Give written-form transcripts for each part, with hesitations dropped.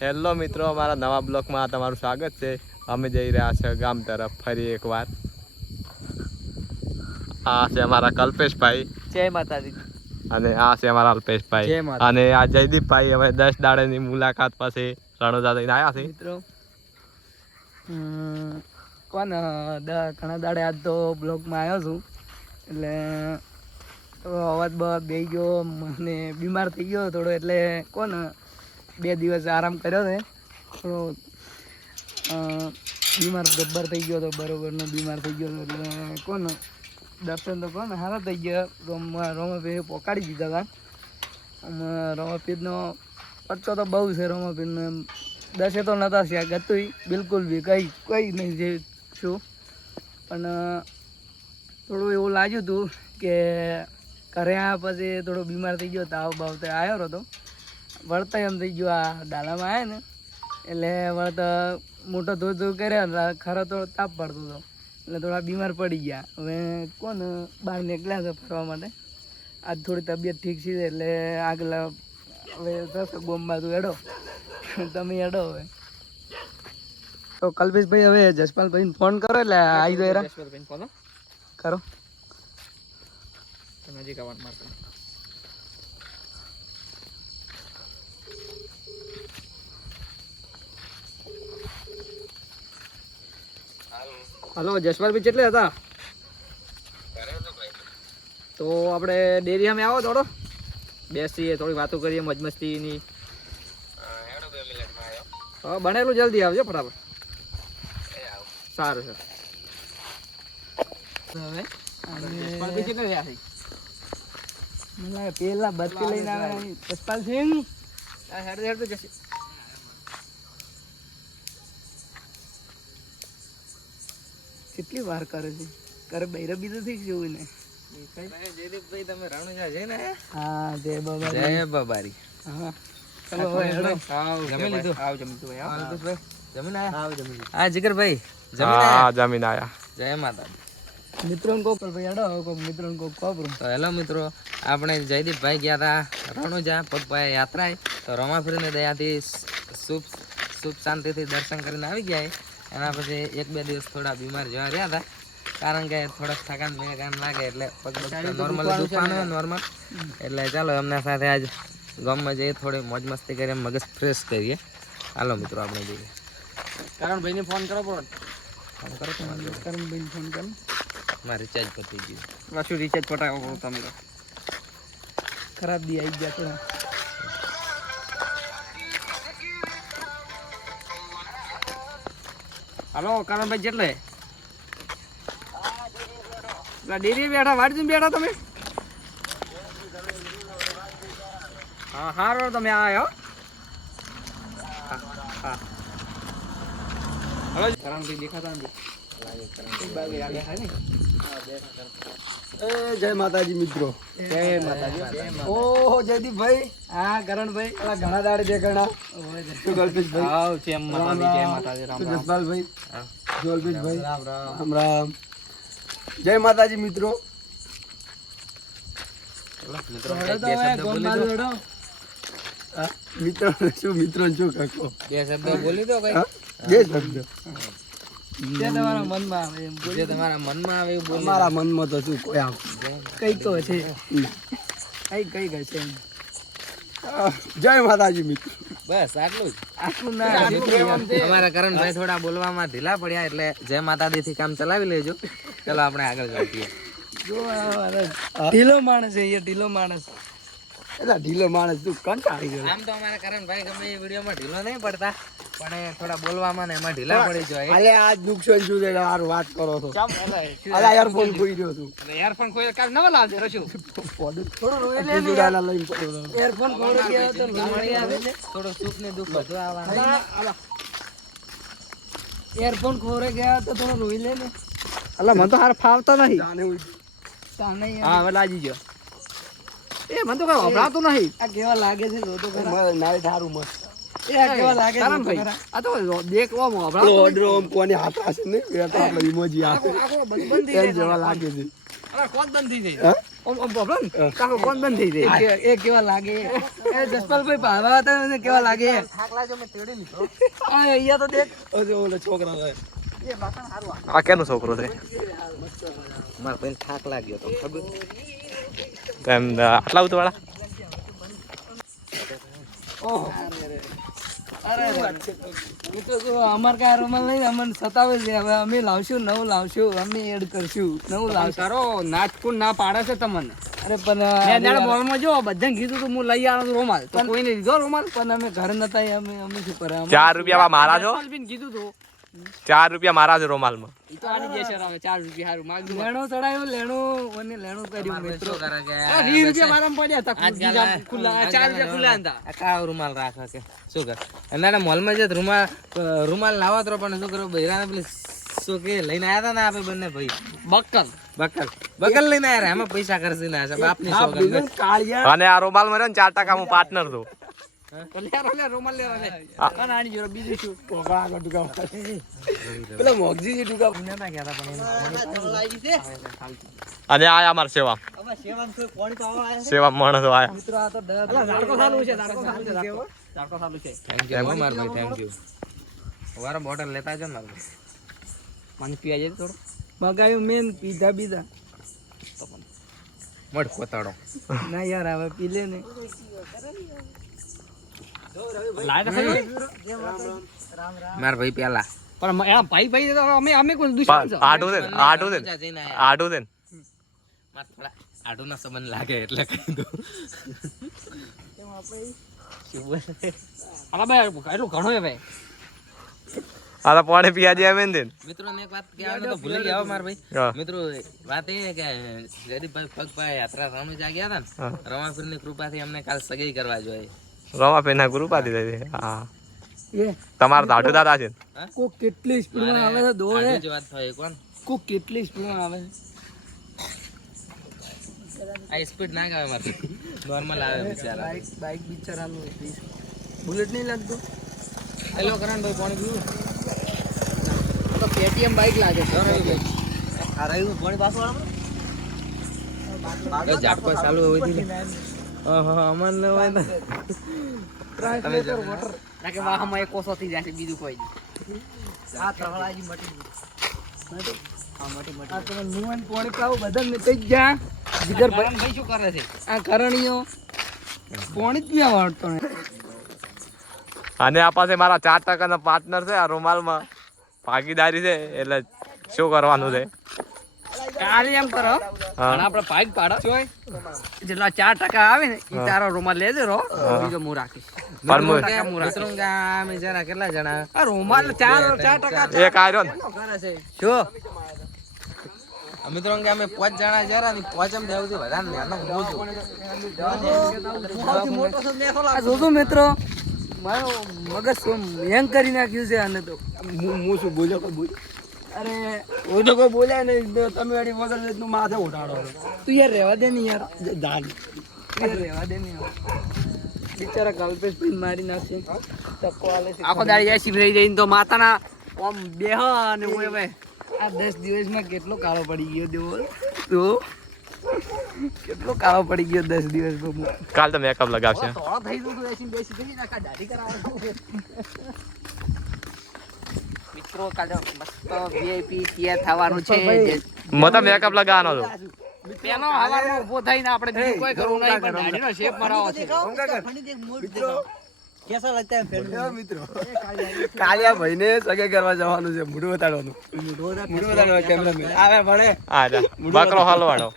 Hello મિત્રો, અમારા નવા બ્લોકમાં તમારું સ્વાગત છે. અમે જઈ રહ્યા છે ગામ તરફ ફરી એકવાર. આ છે અમારા કલ્પેશભાઈ, જય માતાજી. અને આ છે અમારા અલ્પેશભાઈ, અને આ જયદીપભાઈ હવે 10 દાડાની મુલાકાત પછી રણોજા જઈને આવ્યા છે. મિત્રો ઘણા દાડે આજ તો બ્લોકમાં આવ્યો છું, એટલે અવાજ બે ગયો, મને બીમાર થઈ ગયો થોડો, એટલે 2 દિવસ આરામ કર્યો છે. થોડો બીમાર ગબ્બર થઈ ગયો હતો, બરોબરનો બીમાર થઈ ગયો હતો, એટલે દર્શન તો સારા થઈ ગયા. રોમાપીર પોકાડી દીધા હતા. રોમાપીરનો ખર્ચો તો બહુ છે. રોમાપીરનો એમ 10 તો નહોતા થયા ગતું બિલકુલ બી કંઈ નહીં જે છું. પણ થોડું એવું લાગ્યું હતું કે ઘરે આવ્યા પછી થોડો બીમાર થઈ ગયો, તાવ બાવ તો આવ્યો હતો. વળતા એમ થઈ ગયો, આ ડાલામાં આવ્યા ને એટલે વળતા મોટો ધોધ કર્યા, ખરો તો તાપ પડતો હતો, એટલે થોડા બીમાર પડી ગયા. હવે બહાર નીકળ્યા છે ફરવા માટે. આજ થોડી તબિયત ઠીક છે, એટલે આગલા હવે થશે બોમ્બા તું એડો, તમે એડો હવે. તો કલ્પેશભાઈ હવે જસપાલભાઈને ફોન કરો એટલે આવી ગયો. જસપાલભાઈને ફોન કરો. તમે હજી કવાટ મારતો. હલો જસપાલભાઈ, કેટલે હતા? તો આપણે ડેરી અમે આવો, થોડો બેસીએ, થોડી વાતો કરીએ મોજ મસ્તીની. હા, બનેલું જલ્દી આવજો ફટાફટ. સારું સર. હવે પેલા બત્તી લઈને આવે જસપાલસિંહ. હેડ હેડ તો જશે. કેટલી વાર કરે છે? કરે બૈરા બીજું થઈ ગયું ને. જયદીપભાઈ તમે રણુજા જઈને આયા? હા, જય બાબા, જય બાબારી. હા, ચલો હવે હેડો. આવ જમી લીધું? આવ જમી લીધું ભાઈ. આવ ભાઈ જમીન આયા? આવ જમી લીધું. હા જીગરભાઈ જમીન આયા? હા, જમીન આયા. જય માતાજી. મિત્રોને કો ભાઈ હેડો, કો મિત્રોને કો કોબરો. તો હેલો મિત્રો, આપણે જયદીપભાઈ ગયા હતા રણુજા પગપાળે યાત્રાએ. તો રમાપીરની દયાથી શુભ શાંતિથી દર્શન કરીને આવી ગયા. એના પછી 1-2 દિવસ થોડા બીમાર જેવા રહ્યા હતા, કારણ કે થોડાક થકાન લાગે, એટલે નોર્મલ દુખવાનું નોર્મલ. એટલે ચાલો એમના સાથે આજ ગામમાં જઈએ, થોડી મોજ મસ્તી કરીએ, મગજ ફ્રેશ કરીએ. હાલો મિત્રો આપણે જઈએ. કરણભાઈને ફોન કરો. ફોન કરો કરણભાઈને ફોન કરો. મારે રિચાર્જ પતી ગયું. પાછું રિચાર્જ પટાવો પડો તમે તો. ખરાબ દી આવી ગયા થોડા. હાલો કરણભાઈ, જેટલે ડેરી બેઠા, વાડી બેઠા તમે? હા હારો, તમે આવ્યો. હા હલો કરણભાઈ દેખાતા નથી. જય માતાજી મિત્રો. જય માતાજી. ઓહો જયદીપભાઈ. હા કરણભાઈ, ઘણા દાડે દેખાણા. શું કલ્પેશભાઈ? આવ જય માતાજી. જય માતાજી. રામ રામ. જસપાલભાઈ, જોલપેશભાઈ, રામ રામ. જય માતાજી મિત્રો. મિત્રો શું કાકો? 2 શબ્દો બોલી દો કઈ. 2 શબ્દ જે તમારા મનમાં આવે એમ બોલી. જે તમારા મનમાં આવે એવું બોલી. અમારા મનમાં તો શું કોઈ આમ કઈ તો છે, કઈ છે. જય માતાજી મિત્રો. બસ આટલું જ. આટલું ના. અમારા કરણભાઈ થોડા બોલવામાં ઢીલા પડ્યા, એટલે જય માતાજી થી કામ ચલાવી લેજો. ચલો આપણે આગળ જઈએ. ઢીલો માણસ છે એ, ઢીલો માણસ. એટલે ઢીલો માણસ તું કંટાળી ગયો. આમ તો અમારા કરણભાઈ ગમે એ વિડીયોમાં ઢીલો નહીં પડતા, પણ એ થોડા બોલવામાં ને એમાં ઢીલા પડી જાય. અલે આજ નુકસાન શું છે યાર, વાત કરો છો. અલે યારફોન ખોઈ રહ્યો છું. એરફોન કોઈ કાલ નવો લાવજો રશું. થોડું રોઈ લે ને યાર. એરફોન ખોઈ ગયા તો મળી આવે છે. થોડો સુખ ને દુઃખ બધું આવવાનું. એરફોન ખોરે ગયા તો થોડો રોઈ લે ને. અલા મને તો હાર ફાવતા નહીં. હા હવે લાગી ગયો. એ મને તો કઈ વપરાતું નહીં. આ કેવા લાગે છે જો તો ખરા. નાઈ થારું મસ્ત. એ આ કેવા લાગે છે ખરા. આ તો દેખવા માં વપરાતું. ઓડરો કોને હાથ આશે ને એ તો આપણે ઇમોજી આપે. આખો બંધ થઈ જેવા લાગે છે. અરે કોદ બંધ થઈ જાય. કોણ બંધ થઈ જાય એ કેવા લાગે એ જસપાલભાઈ ભાવા હતા ને કેવા લાગે અહીંયા તો દેખ ઓલો છોકરા હોય આ કેનો છોકરો છે મારા ભાઈને થાક લાગ્યો તો ખબર તેમ આટલા ઉતવાળા અમાર કઈ રૂમાલ નહીં અમને સતાવે છે હવે અમે લાવશું નવું લાવશું અમે એડ કરશું નવું લાવશું કરો નાચકુન ના પાડે છે તમને અરે પણ મોલમાં જો બધાને કીધું તું હું લઈ આવ્યો રૂમાલ તો કોઈને લીધો રૂમાલ પણ અમે ઘરે નતા અમે શું કરે 4 રૂપિયા મારા છો કીધું તું 4 રૂપિયા મારા છે રૂમાલમાં ઈ તો આની જે છે હવે 4 રૂપિયા હારું માંગ લેણો ચડાયો લેણો અને લેણો કર્યું મિત્રો કરે કે 20 રૂપિયા મારામાં પડ્યા હતા ખુલ્લા 4 રૂપિયા ખુલ્લા હતા આ કા રૂમાલ રાખે કે શું કર અને મોલમાં જે રૂમાલ લાવો તો પણ શું કરો બૈરાને પેલી શું કે લઈને આયા હતા ને આપણે બંને ભાઈ બકલ લઈને આયા એમાં પૈસા ખર્ચી ના છે બાપની સોગંદ કાળિયા અને આ રૂમાલ માં 4% હું પાર્ટનર છું રૂમાલ લેવા લે કાન આની જોડે બીજું શું કોકડા આગળ ટુકા પેલા મોગજી જે ટુકા ના કહેતા પણ અને આયા અમાર સેવા હવે સેવામાં કોઈ પાણી પાવા આયા સેવા માણસો આયા મિત્રો આ તો ઝાડકો ચાલુ છે ઝાડકો ચાલુ છે થેન્ક યુ માર ભાઈ થેન્ક યુ વારા બોટલ લેતા જો માર પાણી પીવા જાય થોડો મગાયું મેન પીધા બીધા મડ કોતાડો ના યાર હવે પી લે ને માર ભાઈ પેલા પણ એના ભાઈ તો અમે કોઈ દુશ્મન છે આટો દે માર થોડા આડું ના સંબંધ લાગે એટલે કહી દો અલા ભાઈ એટલું ઘણો હે ભાઈ આ તો પાણી પીવા દે એમ ને મિત્રો ને એક વાત કહેવાનું તો ભૂલી ગયા માર ભાઈ મિત્રો વાત એ કે જયદીપભાઈ પગભાઈ યાત્રા રણુજા ગયા હતા ને રમાપીરની કૃપાથી અમને કાલ સગાઈ કરવા જોઈએ રમાપીરના ગુરુ પાડી દે હા તમારા દાઢો દાદા છે કો કેટલી સ્પીડમાં આવે છે દોડે જ વાત થાય કોણ કો કેટલી સ્પીડમાં આવે આ સ્પીડ ના ગાવે મારે નોર્મલ આવે બિચારા બાઈક બિચારાનું બુલેટ નહીં લાગતું હેલો કરણભાઈ પાણી પીવું તો કેટીએમ બાઈક લાગે છે આ રહ્યું પાણી પાછું વાળો ઝાટકો ચાલુ હોય છે અમન ન હોય ને ટ્રાન્સલેટર વોટર ના કે વાહમાં એક કોસો થઈ જાય બીજું કોઈ આ તળાજી મટી આ તમે નુવન પાણી પાવ બધાને થઈ ગયા જીગર ભાઈ શું કરે છે આ કરણીઓ પાણી જ પીવા વાળતો ને અને આ પાસે મારા 4% ના પાર્ટનર છે આ રૂમાલમાં ભાગીદારી છે એટલે શું કરવાનું છે કાલે એમ કરો અને આપણે ભાગ પાડો જેટલા 4% આવે ને એ તારો રૂમાલ લેજે રો બીજો હું રાખીશ જરા કેટલા જણા આ રૂમાલ 4% એક આર્યો ને જો મિત્રો કે અમે 5 જણા જરા ને 5 એમ દેવું વધારે આ જોજો મિત્રો મારો મગજ હેંગ કરી નાખ્યું છે આને તો હું શું બોલ્યો કોઈ અરે હું તો કોઈ બોલ્યા નહીં તમે વાળી વગર નું માથે ઉઠાડો તું યાર રહેવા દે ને યાર દાન રહેવા દે ને બિચારા કલ્પેશ ભાઈ મારી નાખશે આખો દાડી જાય શિબરાઈ જઈને તો માતાના આમ બેહ અને હું હવે આ 10 દિવસમાં કેટલો કાળો પડી ગયો દેવો તો કેટલો કાળો પડી ગયો 10 દિવસમાં કાલ તો મેકઅપ લગાવશે થોડો થઈ ગયો તો એસી બેસી ગઈ નાખા દાઢી કરાવવાનો મિત્રો કાલે મસ્ત વીઆઈપી તૈયાર થવાનું છે મત મેકઅપ લગાવવાનો છો પેલો હવારમાં ઊભો થઈને આપણે બીજું કોઈ કરવું નહીં પણ દાઢીનો શેપ મરાવો છે મિત્રો કેસા લગતા હે મિત્રો કાલિયા ભાઈને સગે કરવા જવાનું છે મુઢું બતાડવાનું કેમેરામેન આવે ભણે આ જા બકરો હલવાડો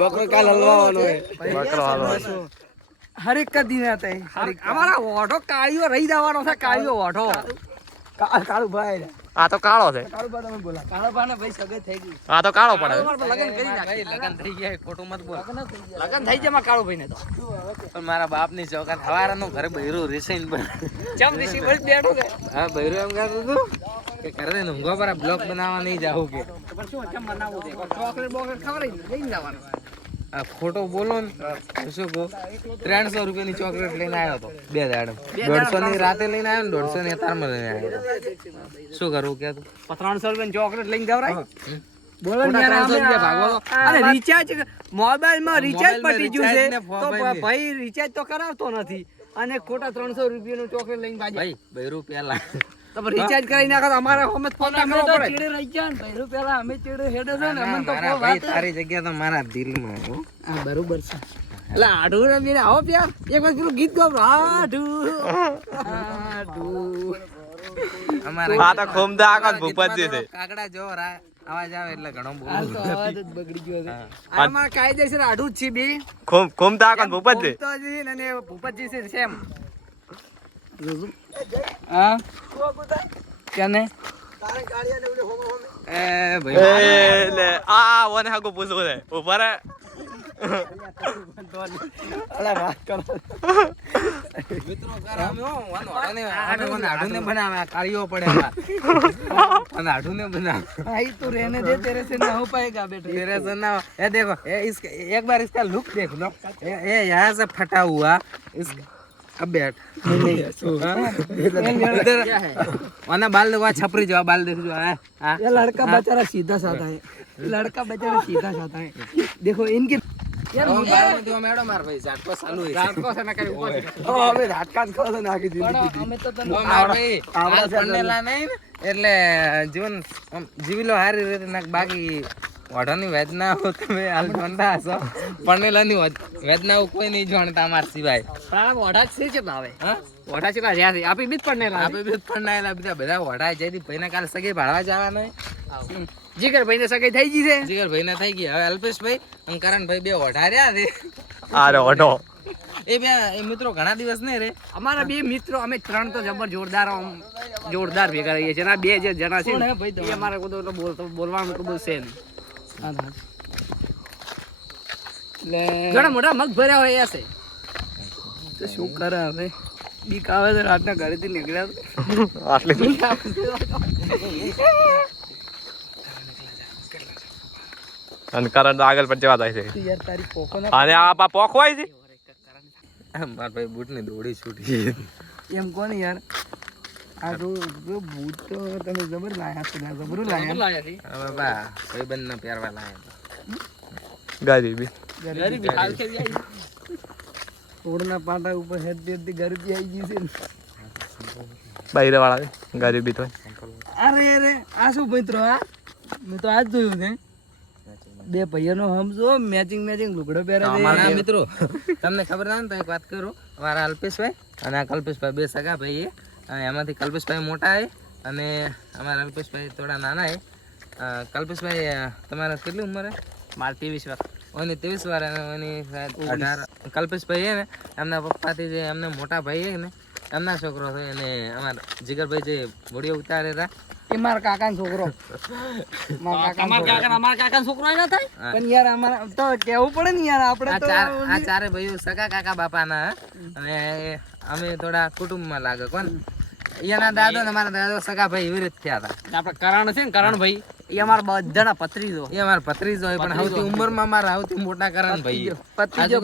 બકરો કાલ હલવાનો હે બકરો હલવાડો હર એક કા દિન આતા હે અમારા ઓઢો કાળિયો રહી જવાનો છે કાળિયો ઓઢો કાળુ ભાઈ આ તો કાળો છે કાળુ ભાઈ તમે બોલા કાળુ ભાઈ ભાઈ સગે થઈ ગયું આ તો કાળો પડે લગન કરી નાખી લગન થઈ ગયા ખોટું મત બોલ લગન થઈ જાય માં કાળુ ભાઈ ને તો પણ મારા બાપ ની ચોકાત હવારાનું ઘરે બૈરું રિસાઈન ચમ ઋષિ વળી બેઠો કે હા બૈરું એમ કહેતું હતું કે કરે ને ઊંઘો પર બ્લોક બનાવવા નહીં જાવું કે પણ શું ચમ બનાવવું છે ચોકલેટ બોકલેટ ખવડાવી લઈને જવાનું આ ખોટો બોલો ને તો શું કહું 300 રૂપિયાની ચોકલેટ લઈને આવ્યો હતો 2 દાડમ 150 ની રાતે લઈને આવ્યો ને 150 ની અતારમાં લઈને આવ્યો શું કરવું કે તું 300 રૂપિયાની ચોકલેટ લઈને જવરાય બોલો ને યાર, અરે રિચાર્જ મોબાઈલમાં રિચાર્જ પતી ગયું છે તો ભાઈ રિચાર્જ તો કરાવતો નથી અને ખોટા 300 રૂપિયાનું ચોકલેટ લઈને ભાઈ ભાઈ બૈરું પેલા તો રિચાર્જ કરી નાખો તો અમારે હમ ફોન કરવો પડે. ચીડે રહી ગયા ને ભાઈ પેલા અમે ચીડે હેડે છે ને અમને તો મારા ભાઈ તારી જગ્યા તો મારા દિલમાં હો. હા બરોબર છે. એટલે આઢું ને મેરે આવો પ્યાર એક વાર પેલું ગીત ગાવ આઢું અમારે આ તો ખોમદા આખા ભૂપતજી છે. કાકડા જો અવાજ આવે એટલે ઘણો હાલ તો અવાજ જ બગડી ગયો છે. આ અમારા કાયદેસર આઢું જ છે બે ખોમદા આખા ભૂપતજી. ભૂપતજી અને ભૂપતજી છે સેમ. હા કેને એ ભાઈ એ લે આ ઓને હાકો પૂછવું છે ઉપર રે. અલા વાત કરો મિત્રો કરામે હો આને આડું ને બનાવે કાળીઓ પડે અને આડું ને બનાવે भाई तू रहने दे तेरे से ना हो पाएगा बेटा. तेरे से ना ये देखो ये इसका एक बार इसका लुक देख लो ये यहाँ से फटा हुआ इसका अब बैठ इधर वरना बाल देखो छपरी जो बाल देख जो है ये लड़का बेचारा सीधा साधा है. लड़का बेचारा सीधा साधा है. देखो इनके यार बाल में देखो मैडम मार भाई जाटको चालू है रात को से ना करे ऊपर હવે રાજકાજ કરો છો ને આખી જિંદગી અમે તો તને वो मार भाई आवड़ा पन्नेला नहीं એટલે જીવન જીવી લો હારી રીતે નાક બાકી વઢાની વેદના હો તમે હાલ જોનતા હશો પન્નેલાની વેદના કોઈ નહીં જાણતા અમાર સિવાય પ્રાણ વઢા છે છે ભાવે હા વઢા છે રહ્યા છે આપી બીજ પડને આપે બી પન્નાયેલા બધા વઢા જઈથી ભાઈને કાલે સગે ભાડવા જવાનો જીગર ભાઈને સગાઈ થઈ ગઈ છે. જીગર ભાઈને થઈ ગઈ હવે અલ્પેશભાઈ અને કરણભાઈ બે વઢા રહ્યા છે અરે ઓઢો એ બે એ મિત્રો ઘણા દિવસ નહીં રે અમારા બે મિત્રો અમે ત્રણ તો જબર જોરદાર ભેગા રહીએ છીએ. અને આ બે જે જણા છે ને, એ અમારે કોઈ તો બોલવાનું તો બોલશે નહીં. એટલે ઘણા મોટા મગ ભર્યા હોય છે તો શું કરે હવે બીક આવે તો રાતના ઘરેથી નીકળ્યા આટલી અને કરંટ આગળ પર જવા જાય છે. તો યાર તારી પોકો ના અને આ પોખવાય છે. મારા ભાઈ બૂટ ની દોડી છૂટી એમ કોને યાર આ જો ભૂત તો તમે જબર લાયા છો ને જબરું લાયા હવે બા ભાઈ બંધ ના પહેરવા લાયા ગરીબી ગરીબી હાલ કે જાય રોડના પાટા ઉપર હેડ દેતી ગરીબી આવી ગઈ છે ને. બૈરે વાળા ગરીબી તો અરે અરે આ શું મિત્રો આ મેં તો આજ જોયું છે બે ભાઈઓનો સમજો મેચિંગ લુગડો પહેરે છે. અમારા મિત્રો તમને ખબર ના હોય ને તો એક વાત કરું અમારા અલ્પેશભાઈ અને આ કલ્પેશભાઈ બે સગા ભાઈ એમાંથી કલ્પેશભાઈ મોટા છે અને અમારા અલ્પેશભાઈ થોડા નાના છે. કલ્પેશભાઈ તમારે કેટલી ઉંમર છે? મારે 23 વાર ઓની 23 વાર અને ઓની 18. કલ્પેશભાઈ છે ને એમના પપ્પાથી જે એમને મોટા ભાઈ છે ને એમના છોકરો છે અને અમારા જીગરભાઈ જે વિડીયો ઉતારે હતા એ મારા કાકાનો છોકરો અમારા કાકાનો છોકરો ના થાય પણ યાર અમારા તો કેવું પડે ને યાર આપણે તો આ ચારે ભાઈઓ સગા કાકા બાપાના અને અમે થોડા કુટુંબમાં લાગે કોણ એના દાદો ને મારા દાદો સગા ભાઈ એવી રીતે થયા હતા. આપણે કરણ છે ને કરણભાઈ એ અમારા બધાના પત્રીજો એ અમારા ભત્રીજો હોય પણ સૌથી ઉંમરમાં મારા સૌથી મોટા કરણ ભાઈ પતિજો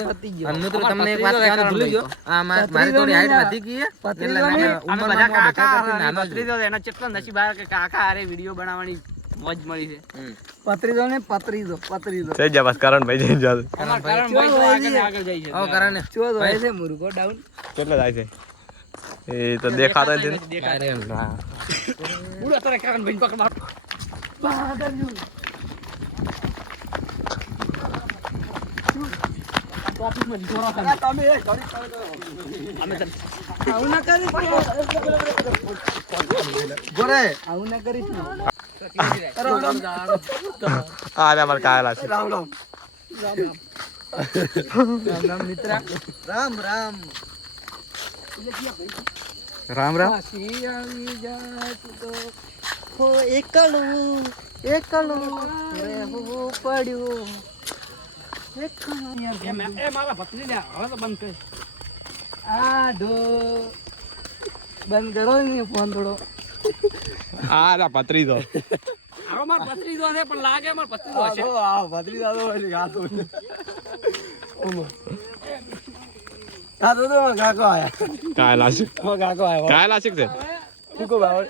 અને મિત્રો તમને એક વાત કહેવાનું ભૂલી ગયો આ મારી થોડી હાઈટ વધી ગઈ છે એટલે ઉંમરમાં કાકા નાનો પત્રીજો એનો કેટલો નસીબ આવે કે કાકા આરે વિડિયો બનાવવાની મોજ મળી છે. પત્રીજો ને પત્રીજો થઈ જા બસ કરણ ભાઈ જઈ જા. કરણભાઈ તો આગળ જાય છે. ઓ કરણ ચો હોય છે મુર્ગો ડાઉન કેટલે જાય છે એ તો દેખાતો જ નથી. અરે ના ઉડો તો કરણભાઈ પકડ માર પાગલ જો ટોપિક માં જોરો તમે અમે આવું ના કરી ગોરે આવું ના કરીશ ને અરે અમાર કાયલા છે. રામ મિત્ર રામ આવી જાત તો હો એકલું રહેવું પડ્યું એ મારા ભત્રી લે હવે તો બંધ કરી આ ડો બંધ કરો ને ફોન થોડો આ પતરી દો આરો માર ભત્રી દો છે પણ લાગે માર ભત્રી દો છે આ ભત્રી દો છે ગાતો કાકો આયા કાયલા છે કાકો આયા કાયલા છે ઠીકો બાવળ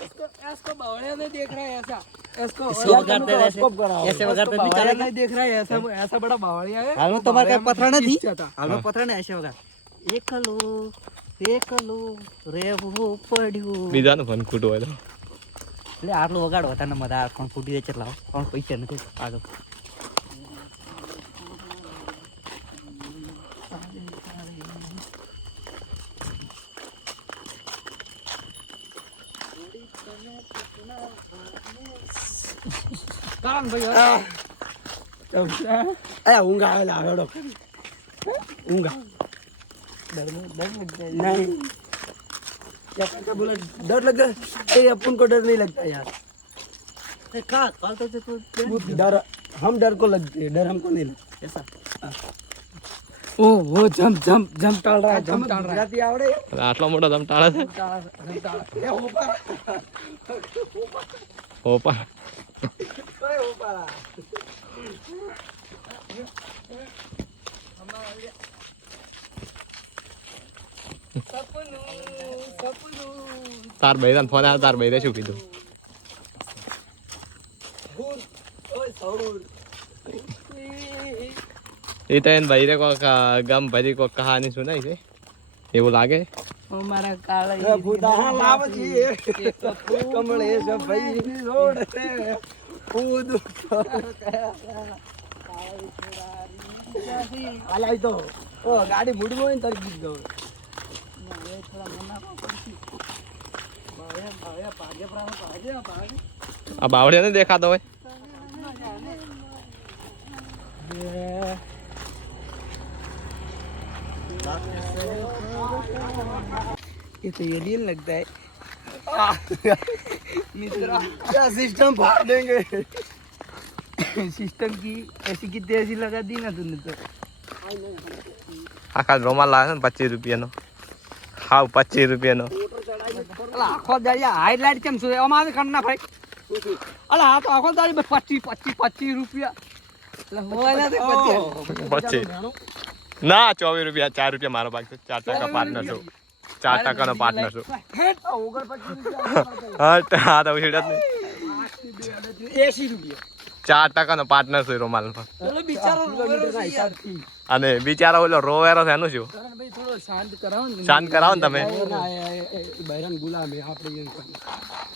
इसको बावड़िया नहीं देख रहा है ऐसा, इसको इसको वगाड़ते हैं ऐसे, ऐसे वगाड़ते नहीं बावड़िया चलेगा। नहीं देख रहा है ऐसा, ऐसा बड़ा बावड़िया है। हाल में તમારે કઈ પથરા નથી, था હાલ में પથરા ને ऐसे વગાડ એકલો એકલો રેવું પડ્યું બીજાનું ફોન ખોટું હોય તો એટલે આટલું વગાડો તને મજા આવે પણ ફૂટી જાય કેટલા પણ પૈસા નથી આગળ कान भैया अरे ऊँग आवेला आवेड़ो ऊँग डर लग जाए नहीं क्या करता बोला डर लग गया ये अपन को डर नहीं लगता यार કા કાલ તો તું डर हम डर को लगती है डर हमको नहीं लगता ऐसा ओ वो जंप जंप जंप टाल रहा है, जंप टाल रहा है, गुजराती आवड़े આટલો મોટો દમ ટાળે છે जंप टाल ये ऊपर ઓપા अरे ऊपर તાર ભાઈ ફોન આવ્યો તાર ભાઈ શું કીધું એ તો એને ભાઈ કોઈક ગમ ભરી કોઈક કહાની સુનાઈ છે એવું લાગે हमारा काला अरे भूता हाँ लाव जी कमले सब भाई रोड पे कूद आला तो ओ गाड़ी मुड़ गई तर गिर गई આ બાવળિયા ને દેખાતો હોય ये तो एलियन लगता है मित्रा। क्या सिस्टम फाड़ देंगे सिस्टम की ऐसी की तेजी लगा दी ना तूने तो। આખા રોમાલ લાગે ને 25 રૂપિયાનો હાવ 25 રૂપિયાનો અલા આખો દાડિયા હાઈલાઇટ કેમ છે અમારે કરના ભાઈ અલા આ તો આખો દાડી 25 રૂપિયા એટલે હોય ના તે 25 ના 24 રૂપિયા 4 રૂપિયા મારો ભાગ છે 4% પાર્ટનર છું 4% નો પાર્ટનર છું હા તો ઉછેડ જ નહીં 80 રૂપિયા 4% નો પાર્ટનર છું રોમાલ પર બોલો બિચારો કિલોમીટરના હિસાબથી અને બિચારો ઓલો રોવેરો છે એનું શું ભાઈ થોડો શાંત કરાવો ને શાંત કરાવો ને તમે બહેરાન ગુલામ હે આપણે એ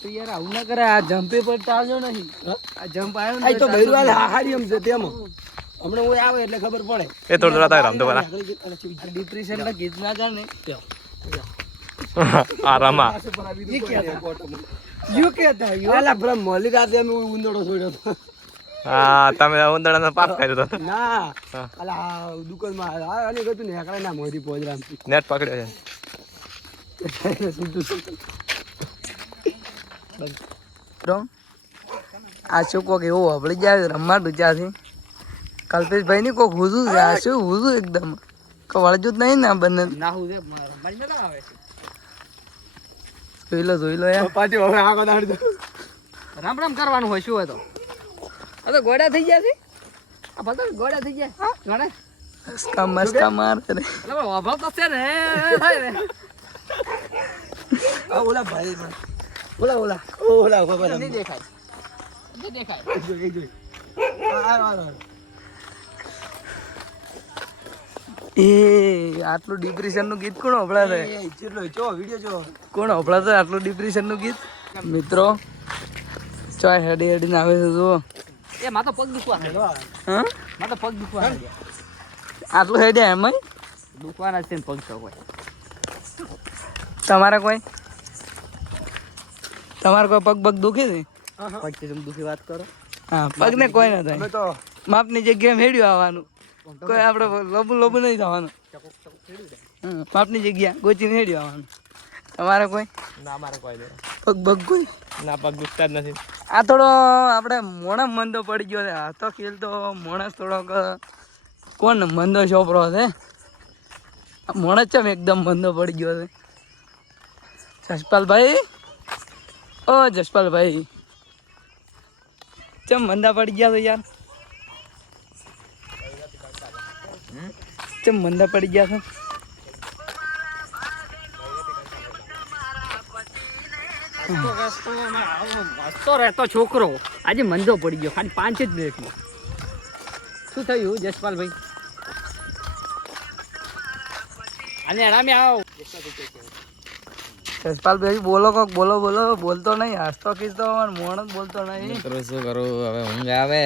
તો યાર આવું ના કરે આ જમ્પે પર ટાળજો નહીં આ જમ્પ આવ્યો ને આ તો ભૈરવાલ હાડીમ છે તેમાં હમણાં હું આવે એટલે ખબર પડે એ થોડું થોડા રમતો પેલા ડિપ્રેશન ના ગીત ના જાણે આ રમા ये क्या था યુ કહેતા યુ अला ब्रह्म मोली रात में उंदड़ो छोड़્યો તો હા તમે ઉંદડાનો પાપ કર્યો તો ના હા. અલા દુકાન માં આને કીધું ને એકલા ના મોરી પોજરામ નેટ પકડ્યો છે આ શું કોક એવું હબળી જાય રમવા ડૂચાથી કલ્પેશભાઈ ની કોક હુજુ છે આ શું હુજુ એકદમ વળજુ જ નહીં ને આ બંને ના હુજે આવે જોઈ લો યાર પાટી હવે આખો દાડી દો રામ રામ કરવાનું હોય શું હોય તો આ તો ગોડા થઈ ગયા છે આ બધા ગોડા થઈ ગયા હા ગણે મસ્કા માર રે એટલે વાભળ તો છે ને આ ઓલા ભાઈ ઓલા બાબા નહીં દેખાય નહીં દેખાય જોઈ એ આટલું ડિપ્રેશન નું ગીત કોણ હભળા છે એ ચેટલો જો વિડિયો જો કોણ હભળા છે આટલું ડિપ્રેશન નું ગીત મિત્રો ચાય હેડી આવે છે જુઓ એ માં તો પગ દુખવા હા માં તો પગ દુખવા આટલું હેડે એમ દુખવાના છે પગ તો કોઈ તમારે કોઈ પગ દુખે છે પગ થી દુખી વાત કરો હા પગ ને કોઈ ના થાય તો માપની જગ્યાએ હેડ્યું આવવાનું કોઈ આપણે લોબુ નહીં થવાનું માપની જગ્યા ગોચીને હેડ્યું આવવાનું તમારે કોઈ ના મારે કોઈ દે પગ કોઈ ના પગ દુખતા જ નથી આ થોડો આપણે મોણા મંદો પડી ગયો છે આ તો ખેલ તો મોણસ થોડોક કોણ મંદો છોપરો છે મોણસ ચમ એકદમ મંદો પડી ગયો છે જસપાલભાઈ ઓ જસપાલભાઈ ચમ મંદા પડી ગયા તો યાર ચમ મંદા પડી ગયા છે હસતો રહેતો છોકરો આજે મંદો પડી ગયો ખાલી 5 જ મિનિટમાં. શું થયું જસપાલભાઈ? અને રામે આવો. જસપાલભાઈ બોલો કોક, બોલો બોલતો નહીં, હસતો ખીચતો મોણ જ બોલતો નહીં. મિત્રો શું કરું હવે, ઊંઘ આવે.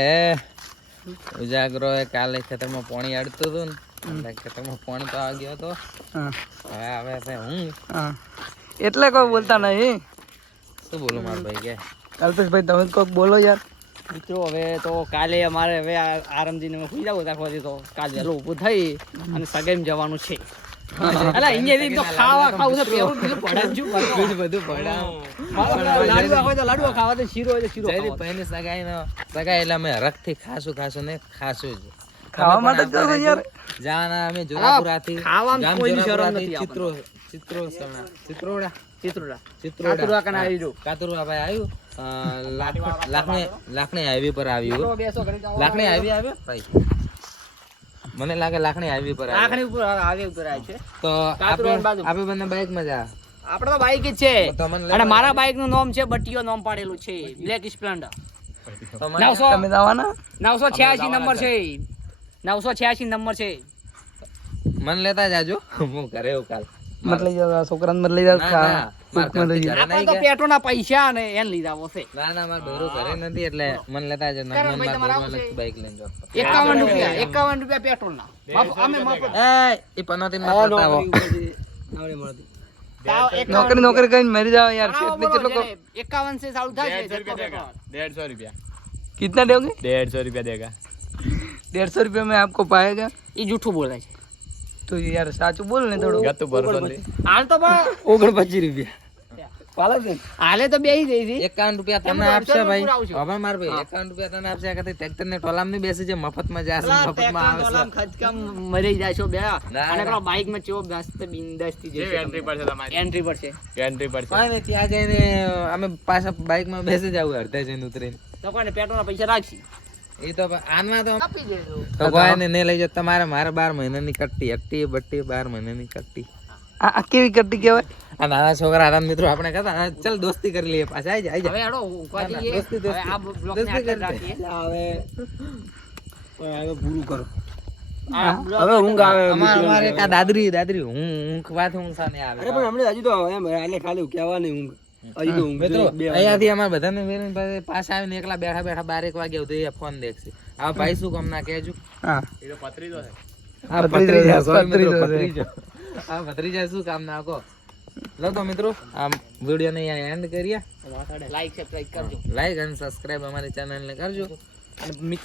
ઉજાગરો કાલે ખેતરમાં પાણી અડતું હતું ને, ખેતરમાં પાણી તો આવી ગયો હતો. હા હવે આવે છે ઊંઘ. હા એટલે કોઈ બોલતા નહીં. શું બોલું મારા ભાઈ કે? કલ્પેશભાઈ તમે કોક બોલો યાર. મિત્રો હવે તો કાલે અમારે હવે આરામજીને સુઈ જવું રાખવાથી તો કાલે વહેલું ઊભું થઈ અને સગાઈમ જવાનું છે. અલા અહીંયા તો ખાવા ખાવું છે, પેલું પડાવજો બધું પડાવ. લાડવા હોય તો લાડવા ખાવા, તો શીરો હોય તો શીરો જયદીપ ખાવા. ભાઈની સગાઈ એટલે અમે હરખથી ખાશું ને ખાશું જ. ખાવા માટે જ કહો છો યાર. જાના અમે જોરાપુરાથી ખાવામાં કોઈની શરમ નથી ચિત્રોડા કાતુરા કને આવી જો. કાતુરા ભાઈ આવ્યું. લાખણી હાઈવે પર આવ્યું. બેસો ઘરે જાઓ. લાખણી હાઈવે આવ્યો ભાઈ, મને લાગે લાખણી હાઈવે પર આવ્યો. આખણી ઉપર આવે ઉપર આવે છે. તો કાતુરાની બાજુ. આપણે બંને બાઇક માં જા. આપણે તો બાઈક જ છે તો મને અને મારા બાઈક નું નામ છે બટીયો, નામ પાડેલું છે બ્લેક સ્પ્લેન્ડર. તો મને 900 તમે જવાના? 986 નંબર છે. 986 નંબર છે. મને લેતા જાજો, હું ઘરે આવું કાલ. મત લઈ જાવ, છોકરાને મત લઈ જાવ. ના, ના, મારા દુઃખમાં લઈ ઘરથી જાવ. ઘરે આપણે તો પેટ્રોલના પૈસા ને એને લીધા હશે. ના મારા દોરો ઘરે નથી એટલે મને લેતા જાજો. કારણ મને ભાઈ મારા તમારે દોરો આવું છે? બાઇક લઈને જાવ. 51 રૂપિયા પેટ્રોલના. અમે એ પનોતી મત બતાવો. નોકરી કરીને મરી જાવ યાર. એટલે કેટલો 51 से चालू થાય છે. 150 रुपया. कितना दोगे? 150 रुपया देगा. 150 रुपये में आपको पाएगा? એ જૂઠું બોલે છે. तो यार साचू बोल ने थोड़ो. गत्तू भरोसा नहीं. હાલ તો પણ 29 રૂપિયા પાલા છે. હાલે તો બેહી જઈ છે. 51 રૂપિયા એમ તમને તો આપશે અડધો ભાઈ. પૂરા આવશે. હવે માર ભાઈ 51 રૂપિયા તને આપશે. આ ટ્રેક્ટર ને ટોલામ ની બેસી છે, મફતમાં જાશે, મફતમાં આવશે. ખચકામ મરી જાશો બે. ના. અને પેલો બાઈક માં ચેવો મસ્ત બિંદાસ થી જે જશે. एंट्री पर से हमारी એન્ટ્રી પર છે एंट्री पर से. કોઈ નહીં, ત્યાં જઈને અમે પાછા બાઇક માં બેસી જાવ અડધા જઈને ઉતરીને. તો કોઈને પેટ્રોલ ના પૈસા રાખશી એ તો આનમાં તો આપી દેજો. તો કોઈ ને નહીં લઈ જાવ. તમારે મારે 12 મહિનાની કટ્ટી, એકટી બટ્ટી 12 મહિનાની કટ્ટી. આ કેવી કટ્ટી કહેવાય? આ નાના છોકરા આરામ મિત્રો આપણે કહેતા ચાલ દોસ્તી કરી લઈએ પાછા. આઈ જા હવે હેડો ઊંઘવા ના, ના, જઈએ. દોસ્તી, હવે આ બ્લોક ને દોસ્તી આગળ કરી રાખીએ. હવે પૂરું કરો. આ બ્લોક હવે ઊંઘ આવે. અમારે એક આ દાદરી ઊંઘ વાત ઊંઘ સાને આવે. અરે પણ હમણાં હજી તો એમ એટલે ખાલી કહેવાની ઊંઘ. હજી તો ઊંઘ મિત્રો બે વાગે. અહીંયાથી અમારે બધાને વેરીને પાછા આવીને એકલા બેઠા 12 વાગે સુધી એ ફોન દેખશે. આ ભાઈ શું કામ ના કહેજો. હા ये तो पत्री तो है. આ ભત્રીજો, sorry મિત્રો, ભત્રીજો છે. ભત્રીજો. આ ભત્રીજા શું કામ ના કહો. લો તો મિત્રો આ વિડીયો ને અહીંયા એન્ડ કરીએ. લાઈક સબસ્ક્રાઇબ કરજો. લાઈક અને સબસ્ક્રાઇબ અમારી ચેનલ ને કરજો. અને મિત્રો